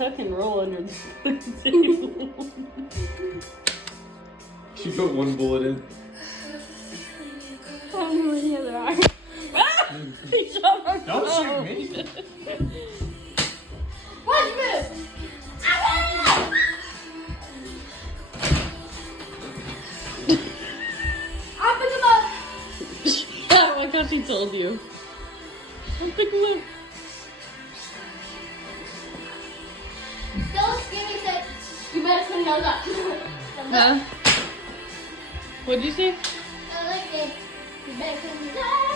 tuck and roll under the table. She put one bullet in. I'm doing the other eye. He shot my Don't phone. shoot me. Watch me! I'll pick him up! Yeah, I thought she told you. I'll pick him up. Don't Skinny said, you better clean those up. Huh? What'd you say? I like this. You better clean these up.